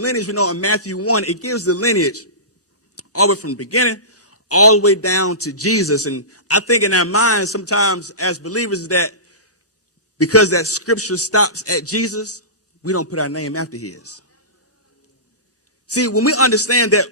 Lineage, we know in Matthew 1, it gives the lineage all the way from the beginning all the way down to Jesus. And I think in our minds sometimes as believers that because that scripture stops at Jesus, we don't put our name after his. See, when we understand that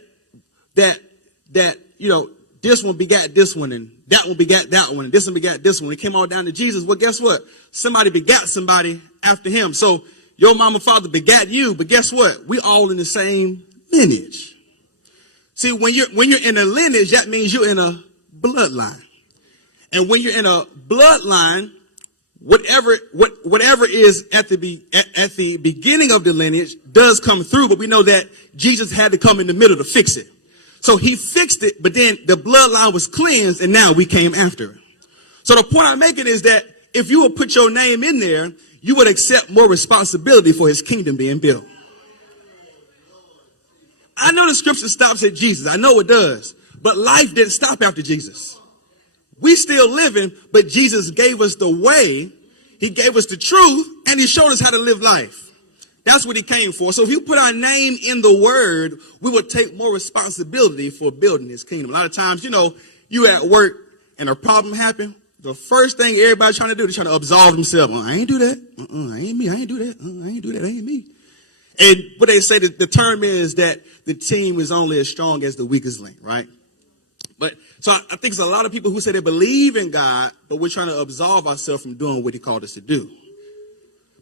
this one begat this one, and that one begat that one, and this one begat this one, it came all down to Jesus. Well, guess what? Somebody begat somebody after him. So your mama, father begat you, but guess what? We all in the same lineage. See, when you're in a lineage, that means you're in a bloodline. And when you're in a bloodline, whatever is at the beginning of the lineage does come through, but we know that Jesus had to come in the middle to fix it. So he fixed it, but then the bloodline was cleansed, and now we came after it. So the point I'm making is that if you would put your name in there, you would accept more responsibility for his kingdom being built. I know the scripture stops at Jesus. I know it does. But life didn't stop after Jesus. We still living, but Jesus gave us the way. He gave us the truth, and he showed us how to live life. That's what he came for. So if you put our name in the word, we would take more responsibility for building his kingdom. A lot of times, you at work and a problem happened. The first thing everybody's trying to do is trying to absolve themselves. I ain't do that. I ain't me. I ain't do that. I ain't do that. I ain't me. And what they say, the term is that the team is only as strong as the weakest link, right? But so I think there's a lot of people who say they believe in God, but we're trying to absolve ourselves from doing what he called us to do.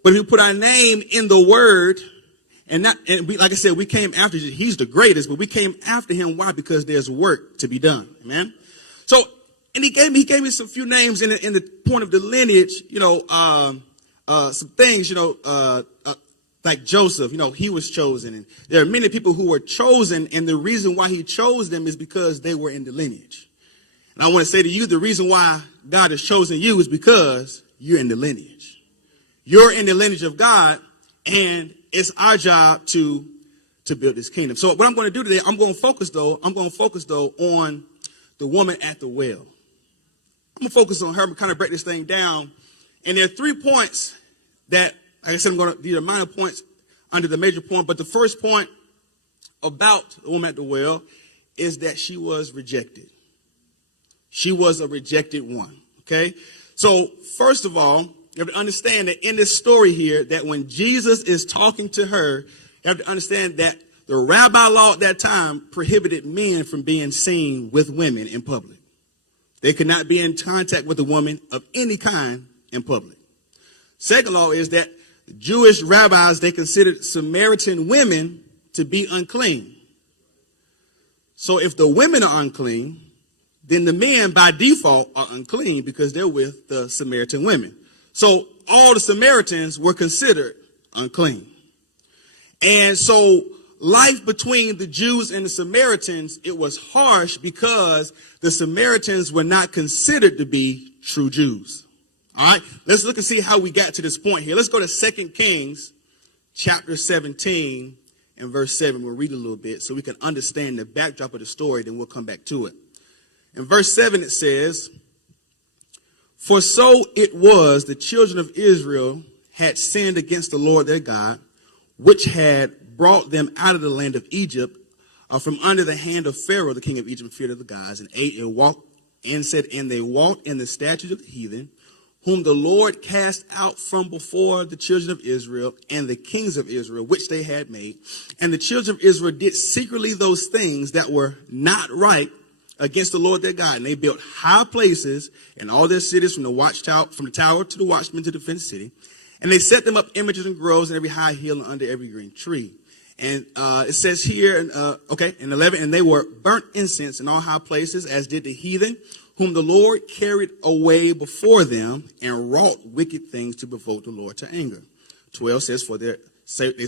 But if you put our name in the word, like I said, we came after Jesus. He's the greatest, but we came after him. Why? Because there's work to be done. Amen. So, and he gave me some few names in the point of the lineage, some things, like Joseph, he was chosen. And there are many people who were chosen, and the reason why he chose them is because they were in the lineage. And I want to say to you, the reason why God has chosen you is because you're in the lineage. You're in the lineage of God, and it's our job to build this kingdom. So what I'm going to do today, I'm going to focus though on the woman at the well. I'm going to focus on her and kind of break this thing down. And there are 3 points that, like I said, these are minor points under the major point. But the first point about the woman at the well is that she was rejected. She was a rejected one. Okay. So first of all, you have to understand that in this story here, that when Jesus is talking to her, you have to understand that the rabbi law at that time prohibited men from being seen with women in public. They could not be in contact with a woman of any kind in public. Second law is that the Jewish rabbis, they considered Samaritan women to be unclean. So if the women are unclean, then the men by default are unclean because they're with the Samaritan women. So all the Samaritans were considered unclean. And so life between the Jews and the Samaritans, it was harsh because the Samaritans were not considered to be true Jews. All right, let's look and see how we got to this point here. Let's go to 2 Kings chapter 17 and verse 7. We'll read a little bit so we can understand the backdrop of the story, then we'll come back to it. In verse 7 it says, "For so it was the children of Israel had sinned against the Lord their God, which had brought them out of the land of Egypt from under the hand of Pharaoh, the king of Egypt, feared of the gods, and ate and walked and they walked in the statutes of the heathen, whom the Lord cast out from before the children of Israel and the kings of Israel, which they had made. And the children of Israel did secretly those things that were not right against the Lord their God. And they built high places in all their cities, from the tower to the watchman to the fenced city. And they set them up images and groves in every high hill and under every green tree." And it says here, in 11, "And they were burnt incense in all high places, as did the heathen, whom the Lord carried away before them, and wrought wicked things to provoke the Lord to anger." 12 says, "For they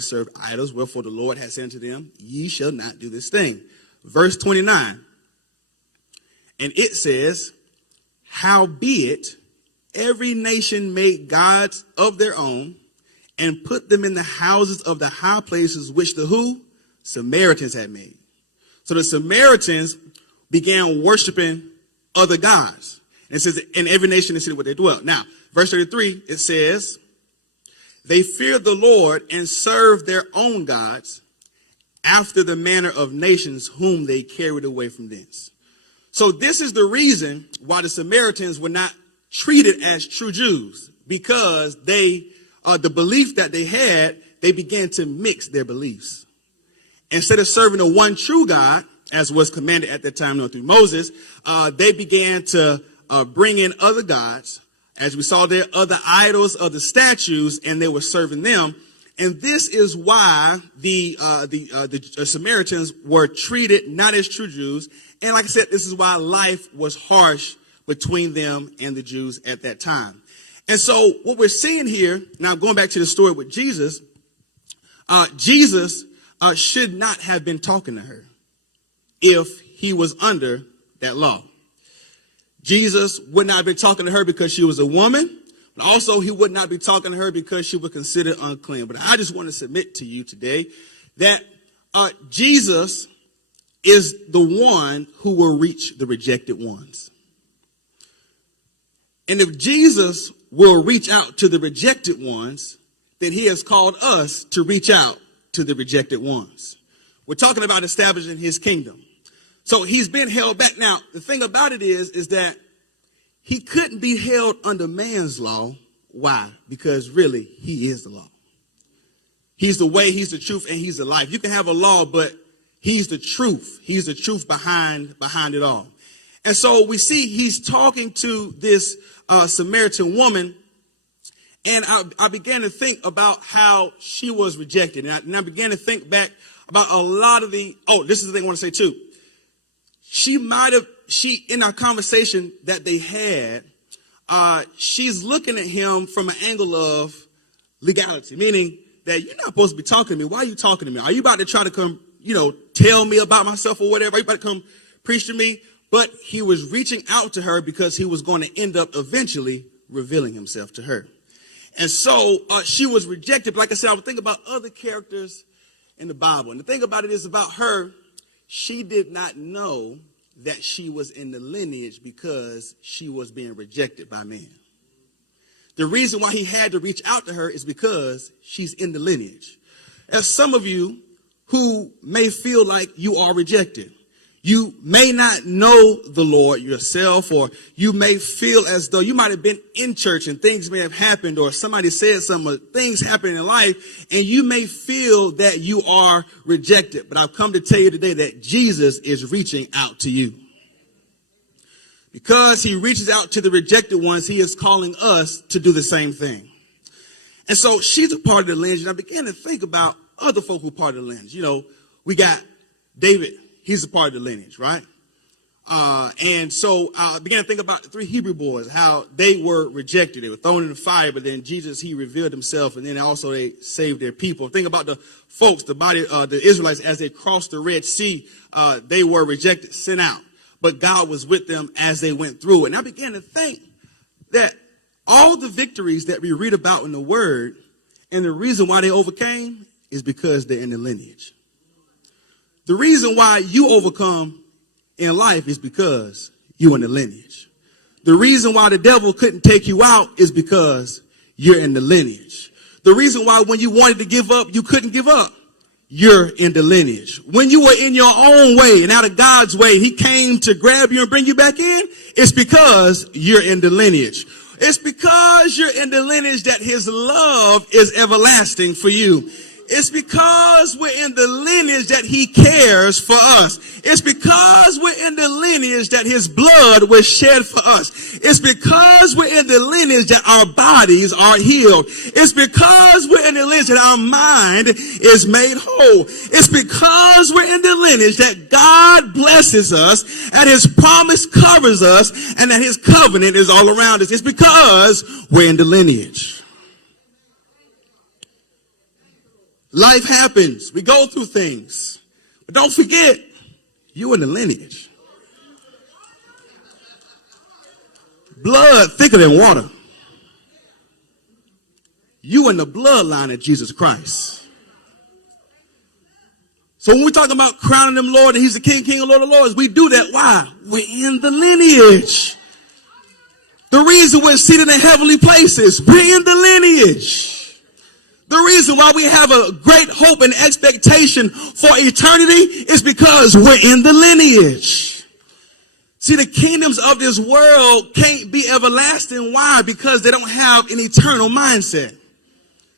served idols, wherefore the Lord has said unto them, Ye shall not do this thing." Verse 29, and it says, "Howbeit, every nation made gods of their own, and put them in the houses of the high places which the who? Samaritans had made." So the Samaritans began worshiping other gods. And it says, "In every nation and city where they dwelt." Now, verse 33, it says, "They feared the Lord and served their own gods, after the manner of nations whom they carried away from thence. So this is the reason why the Samaritans were not treated as true Jews, because the belief that they had, they began to mix their beliefs. Instead of serving the one true God, as was commanded at that time through Moses, they began to bring in other gods. As we saw there, other idols, other statues, and they were serving them. And this is why the Samaritans were treated not as true Jews. And like I said, this is why life was harsh between them and the Jews at that time. And so what we're seeing here, now going back to the story with Jesus, Jesus should not have been talking to her if he was under that law. Jesus would not have been talking to her because she was a woman, but also he would not be talking to her because she was considered unclean. But I just want to submit to you today that Jesus is the one who will reach the rejected ones. And if Jesus will reach out to the rejected ones, then he has called us to reach out to the rejected ones. We're talking about establishing his kingdom. So he's been held back. Now, the thing about it is that he couldn't be held under man's law. Why? Because really, he is the law. He's the way, he's the truth, and he's the life. You can have a law, but he's the truth. He's the truth behind it all. And so we see he's talking to this Samaritan woman, and I began to think about how she was rejected. And I began to think back about a lot of this is the thing I want to say too. In our conversation that they had, she's looking at him from an angle of legality, meaning that you're not supposed to be talking to me. Why are you talking to me? Are you about to try to come, tell me about myself or whatever? Are you about to come preach to me? But he was reaching out to her because he was going to end up eventually revealing himself to her. And so she was rejected. But like I said, I would think about other characters in the Bible. And the thing about it is about her, she did not know that she was in the lineage because she was being rejected by man. The reason why he had to reach out to her is because she's in the lineage. As some of you who may feel like you are rejected, you may not know the Lord yourself, or you may feel as though you might have been in church and things may have happened, or somebody said something, or things happen in life, and you may feel that you are rejected. But I've come to tell you today that Jesus is reaching out to you. Because he reaches out to the rejected ones, he is calling us to do the same thing. And so she's a part of the lineage, and I began to think about other folk who are part of the lineage. We got David. He's a part of the lineage, right? And so I began to think about the 3 Hebrew boys, how they were rejected. They were thrown in the fire, but then Jesus, he revealed himself, and then also they saved their people. Think about the folks, the Israelites, as they crossed the Red Sea, they were rejected, sent out. But God was with them as they went through. And I began to think that all the victories that we read about in the Word, and the reason why they overcame is because they're in the lineage. The reason why you overcome in life is because you're in the lineage. The reason why the devil couldn't take you out is because you're in the lineage. The reason why when you wanted to give up, you couldn't give up. You're in the lineage. When you were in your own way and out of God's way, he came to grab you and bring you back in. It's because you're in the lineage. It's because you're in the lineage that his love is everlasting for you. It's because we're in the lineage that he cares for us. It's because we're in the lineage that his blood was shed for us. It's because we're in the lineage that our bodies are healed. It's because we're in the lineage that our mind is made whole. It's because we're in the lineage that God blesses us and his promise covers us and that his covenant is all around us. It's because we're in the lineage. Life happens. We go through things. But don't forget, you're in the lineage. Blood thicker than water. You in the bloodline of Jesus Christ. So when we're talking about crowning him Lord and he's the King of Lord of Lords, we do that. Why? We're in the lineage. The reason we're seated in heavenly places, we're in the lineage. The reason why we have a great hope and expectation for eternity is because we're in the lineage. See, the kingdoms of this world can't be everlasting. Why? Because they don't have an eternal mindset.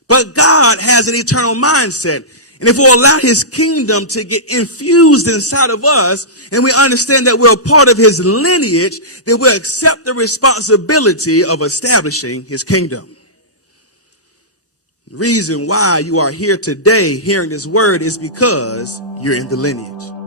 But God has an eternal mindset. And if we allow his kingdom to get infused inside of us, and we understand that we're a part of his lineage, then we'll accept the responsibility of establishing his kingdom. The reason why you are here today hearing this word is because you're in the lineage.